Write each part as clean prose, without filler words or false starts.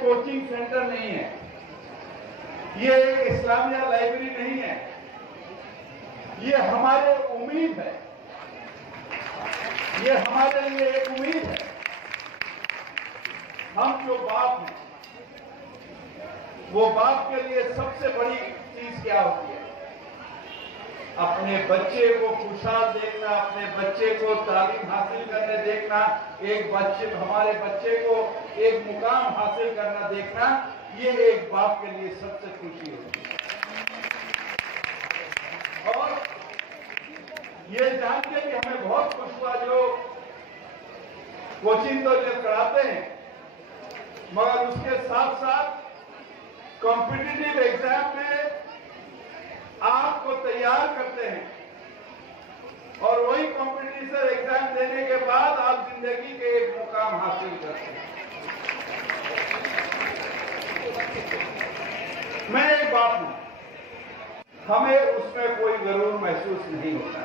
Coaching centre नहीं है, ये इस्लामिया लाइब्रेरी नहीं है, ये हमारे उम्मीद है, ये हमारे लिए एक उम्मीद है। हम जो बाप हैं, वो बाप के लिए सबसे बड़ी चीज क्या होती है? अपने बच्चे को खुशहाल देखना, अपने बच्चे को तालीम हासिल करने देखना, हमारे बच्चे को एक मुकाम हासिल करना देखना, ये एक बाप के लिए सबसे खुशी होती है। और ये जान के कि हमें बहुत खुश हुआ, जो कोचिंग तो जब कराते हैं, मगर उसके साथ साथ कॉम्पिटिटिव एग्जाम में आपको तैयार करते हैं, और वही कॉम्पिटिटिव एग्जाम देने के बाद आप जिंदगी के एक मुकाम हासिल करते हैं। मैं एक बाप हूं, हमें उसमें कोई गरूर महसूस नहीं होता,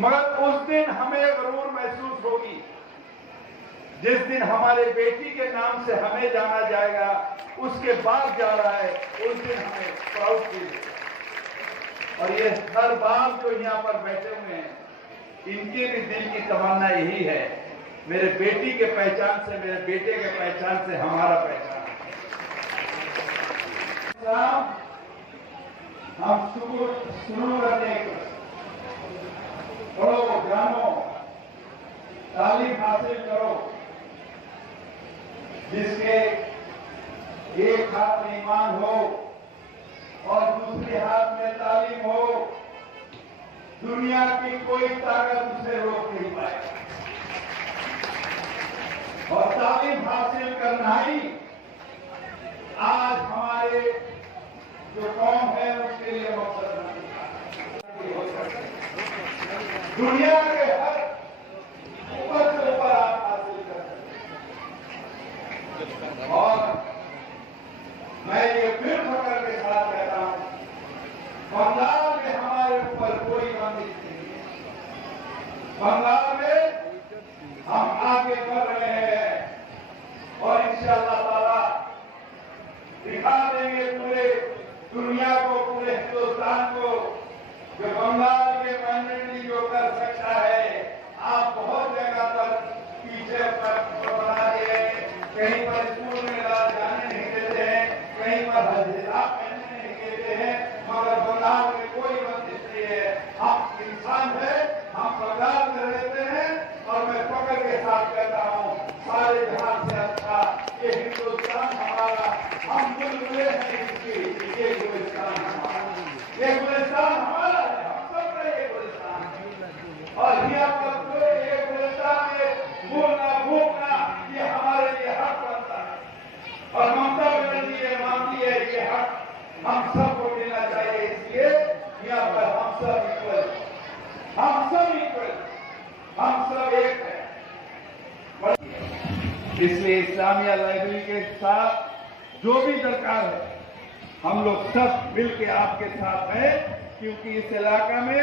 मगर उस दिन हमें गरूर महसूस होगी जिस दिन हमारे बेटी के नाम से हमें जाना जाएगा, उसके बाद जा रहा है, उस दिन हमें प्राउड फील होगा। और ये हर बाप जो यहाँ पर बैठे हुए हैं, इनके भी दिल की तमन्ना यही है, मेरे बेटी के पहचान से, मेरे बेटे के पहचान से हमारा पहचान। हम शुरू करने पढ़ो, जानो, तालीम हासिल करो, जिसके एक हाथ में ईमान हो और दूसरे हाथ में तालीम हो, दुनिया की कोई ताकत उसे रोक नहीं पाएगा। और तालीम हासिल करना ही आज हमारे जो कौम है उसके लिए मकसद नहीं हो सकता। दुनिया के हर ऊपर से ऊपर आप हासिल कर सकते। और मैं ये फिर फकर के साथ कहता हूं, बंगाल में हमारे ऊपर कोई बंदिश नहीं है। बंगाल में हम आगे बढ़ रहे हैं और इंशाअल्लाह ताला दिखा देंगे पूरे दुनिया को, पूरे हिंदुस्तान को, जो बंगाल के माइनॉरिटी जो कर सकता है। आप बहुत जगह पर पीछे बना दिए, कहीं पर स्कूल में जाने नहीं देते हैं, कहीं पर हिजाब पहनने नहीं देते हैं, मगर बंगाल में कोई बंदिश नहीं है। हम इंसान है, हम बंगाल में रहते हैं, और मैं फख्र के साथ कहता हूँ, सारे जहां से अच्छा ये हिंदुस्तान हमारा, हम बुलबुले हैं इसकी, ये गुलिस्तान हमारा, ये गुलिस्तान हमारा है, हम सब का ये गुलिस्तान है। और यहाँ पर कोई ये गुलिस्तान में बोलना भूखना ये हमारे लिए हक बनता है, और ममता बनर्जी ये मानती है ये हक हम सबको देना चाहिए। इसलिए यहाँ पर हम सब इक्वल, हम सब इक्वल, हम सब एक है। इसलिए इस्लामिया लाइब्रेरी के साथ जो भी दरकार है, हम लोग सब मिलके आपके साथ हैं, क्योंकि इस इलाका में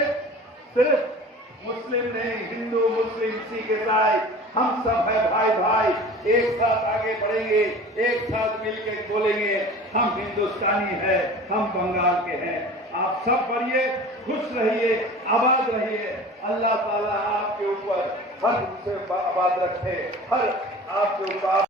सिर्फ मुस्लिम नहीं, हिंदू, मुस्लिम, सिख, ईसाई, हम सब है भाई भाई। एक साथ आगे बढ़ेंगे, एक साथ मिलकर बोलेंगे, हम हिंदुस्तानी हैं, हम बंगाल के हैं। आप सब बढ़िए, खुश रहिए, आबाद रहिए। अल्लाह ताला आपके ऊपर हर से आबाद रखे, हर आपके ऊपर